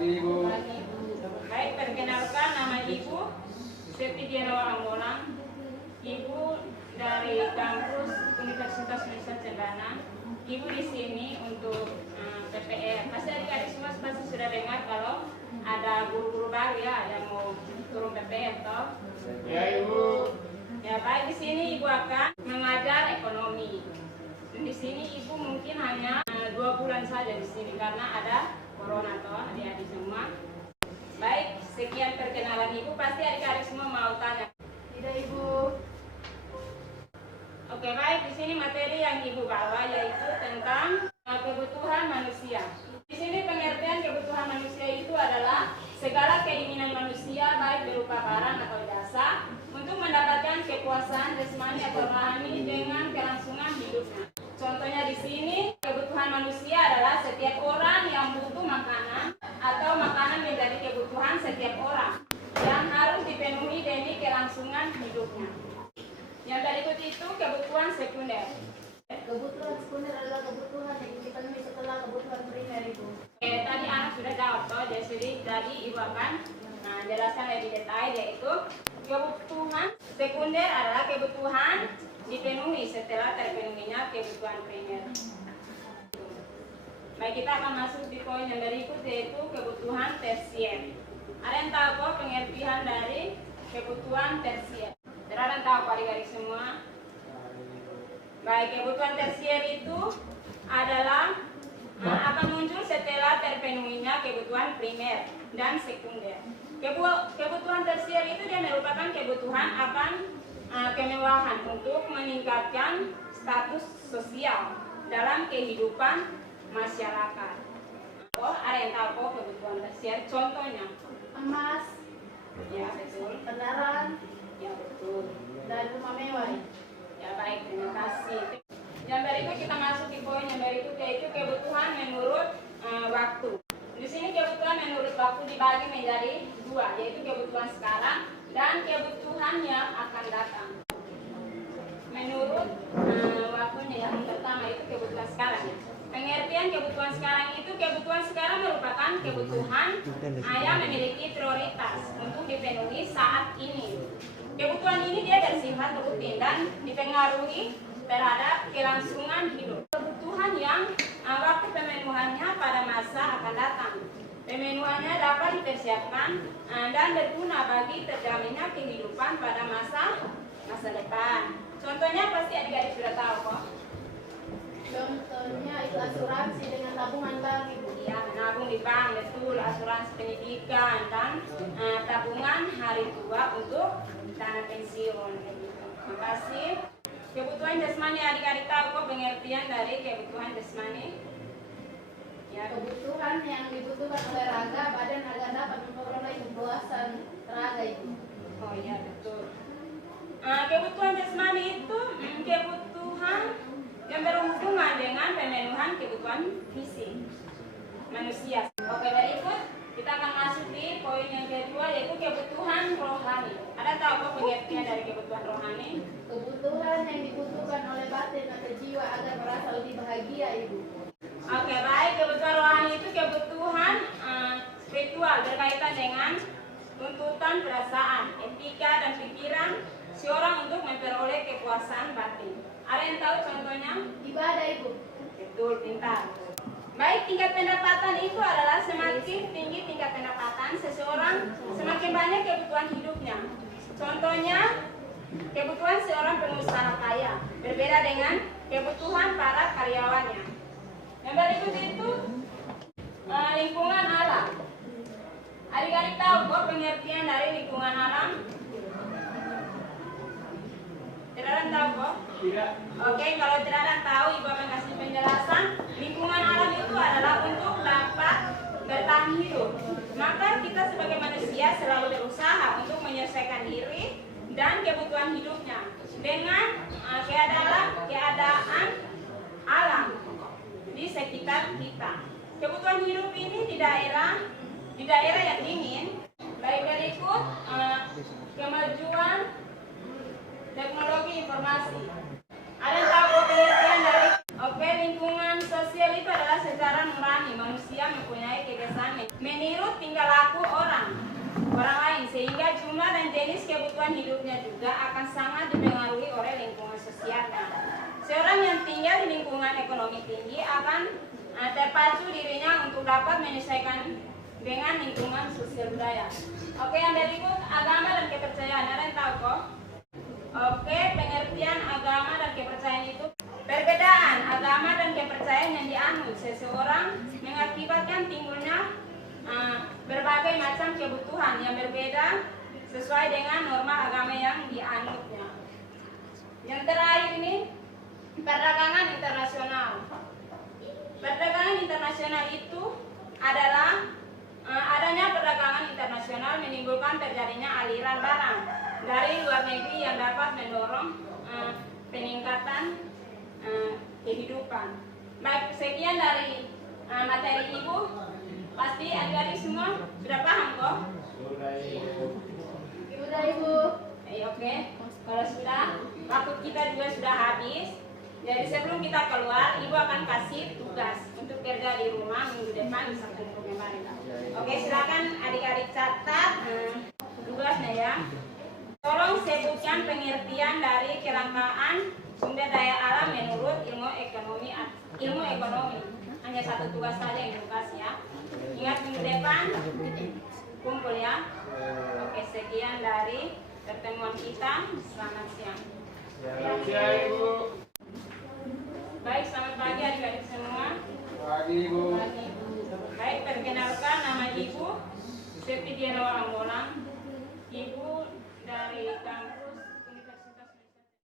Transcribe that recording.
Pagi Ibu. Baik, perkenalkan nama Ibu Septidiana Ambolang. Ibu dari kampus Universitas Nusa Cendana. Ibu di sini untuk PPR. Pasti adik-adik semua pasti sudah dengar kalau ada guru-guru baru ya yang mau turun PPR toh. Ya Ibu. Ya baik, di sini Ibu akan mengajar ekonomi. Dan di sini Ibu mungkin hanya 2 bulan saja di sini karena ada corona toh adik-adik semua. Baik, sekian perkenalan Ibu. Pasti adik-adik semua mau tanya. Tidak Ibu. Oke baik, di sini materi yang Ibu bawa yaitu tentang kebutuhan manusia. Di sini pengertian kebutuhan manusia itu adalah segala keinginan manusia baik berupa barang atau jasa untuk mendapatkan kepuasan jasmani atau rohani dengan kelangsungan hidupnya. Contohnya di sini kebutuhan manusia adalah setiap orang yang butuh makanan atau makanan menjadi kebutuhan setiap orang yang harus dipenuhi demi kelangsungan hidupnya. Yang berikut itu kebutuhan sekunder. Kebutuhan sekunder adalah kebutuhan yang dipenuhi setelah kebutuhan primer Ibu. Tadi anak sudah jawab toh, jadi tadi Ibu akan jelaskan lebih detail yaitu kebutuhan sekunder adalah kebutuhan dipenuhi setelah terpenuhinya kebutuhan primer. Baik, kita akan masuk di poin yang berikut yaitu kebutuhan tersier. Ada yang tahu kok pengertian dari kebutuhan tersier? Ada yang tahu kok adik-adik semua? Baik, kebutuhan tersier itu adalah akan muncul setelah terpenuhinya kebutuhan primer dan sekunder. Kebutuhan tersier itu dia merupakan kebutuhan akan kemewahan untuk meningkatkan status sosial dalam kehidupan masyarakat. Oh, ada yang tahu kok kebutuhan tersier? Contohnya Emas, ya betul, kendaraan, ya betul, dan rumah mewah. ya baik, terima kasih. Yang berikut kita masuk di poin yang berikut yaitu kebutuhan menurut waktu. Di sini kebutuhan menurut waktu dibagi menjadi 2, yaitu kebutuhan sekarang dan kebutuhan yang akan datang. Menurut waktunya yang pertama itu kebutuhan sekarang. Pengertian kebutuhan sekarang itu kebutuhan sekarang merupakan kebutuhan yang memiliki prioritas untuk dipenuhi saat ini. Kebutuhan ini dia bersifat rutin dan dipengaruhi terhadap kelangsungan hidup. Kebutuhan yang waktu pemenuhannya pada masa akan datang. Pemenuhannya dapat dipersiapkan dan berguna bagi terjaminnya kehidupan pada masa depan. Contohnya pasti adik-adik sudah tahu kok. Contohnya itu asuransi dengan tabungan bank Ibu. Ya, menabung di bank, betul, asuransi pendidikan dan tabungan hari tua untuk dana pensiun. Terima kasih. Kebutuhan jasmani, adik-adik tahu kok pengertian dari kebutuhan jasmani? Ya, Kebutuhan yang dibutuhkan oleh raga badan agar dapat memperoleh kepuasan raga Ibu. oh iya betul. Kebutuhan jasmani itu kebutuhan yang berhubungan dengan pemenuhan kebutuhan fisik manusia. Oke, berikut kita akan masuk di poin yang kedua yaitu kebutuhan rohani. Ada tahu kok pengertian dari kebutuhan rohani? Kebutuhan yang dibutuhkan oleh batin atau jiwa agar merasa lebih bahagia Ibu. Oke, baik. Kebutuhan rohani itu kebutuhan spiritual berkaitan dengan tuntutan perasaan, etika dan pikiran seorang untuk memperoleh kepuasan batin. Ada yang tahu contohnya? Ibadah Ibu. Betul, pintar. Baik, tingkat pendapatan itu adalah semakin tinggi tingkat pendapatan seseorang, semakin banyak kebutuhan hidupnya. Contohnya, kebutuhan seorang pengusaha kaya berbeda dengan kebutuhan para karyawannya. Yang berikut itu lingkungan alam. Adik-adik tahu kok pengertian dari lingkungan alam? Tidak ada yang tahu kok? Tidak. Oke, kalau tidak ada yang tahu, Ibu akan kasih penjelasan. Lingkungan alam itu adalah untuk dapat bertahan hidup. Maka kita sebagai manusia selalu berusaha untuk menyelesaikan diri dan kebutuhan hidupnya dengan keadaan alam di sekitar kita. Kebutuhan hidup ini di daerah yang dingin, baik berikut kemajuan teknologi informasi. Ada yang tahu pengertian dari lingkungan sosial itu adalah secara nurani manusia mempunyai kebiasaan meniru tingkah laku orang lain, sehingga jumlah dan jenis kebutuhan hidupnya juga akan sangat dipengaruhi oleh lingkungan sosialnya. Seorang yang tinggal di lingkungan ekonomi tinggi akan terpacu dirinya untuk dapat menyesuaikan dengan lingkungan sosial budaya. Oke, yang berikut agama dan kepercayaan. Ada yang tahu kok? Oke, pengertian agama dan kepercayaan itu perbedaan agama dan kepercayaan yang dianut seseorang mengakibatkan timbulnya berbagai macam kebutuhan yang berbeda sesuai dengan norma agama yang dianutnya. Yang terakhir ini perdagangan internasional. Perdagangan internasional itu adalah adanya perdagangan internasional menimbulkan terjadinya aliran barang dari luar negeri yang dapat mendorong peningkatan kehidupan. Baik, sekian dari materi Ibu. Pasti adik-adik semua sudah paham kok? Sudah Ibu. Oke. Kalau sudah, waktu kita juga sudah habis. Jadi sebelum kita keluar, Ibu akan kasih tugas untuk kerja di rumah minggu depan bisa kumpul kembali. Oke, silakan adik-adik catat tugasnya ya. Tolong sebutkan pengertian dari kelangkaan sumber daya alam menurut ilmu ekonomi. Hanya satu tugas saja yang dikasih ya. Ingat minggu depan kumpul ya. Oke, sekian dari pertemuan kita. Selamat siang. Selamat siang, Ibu.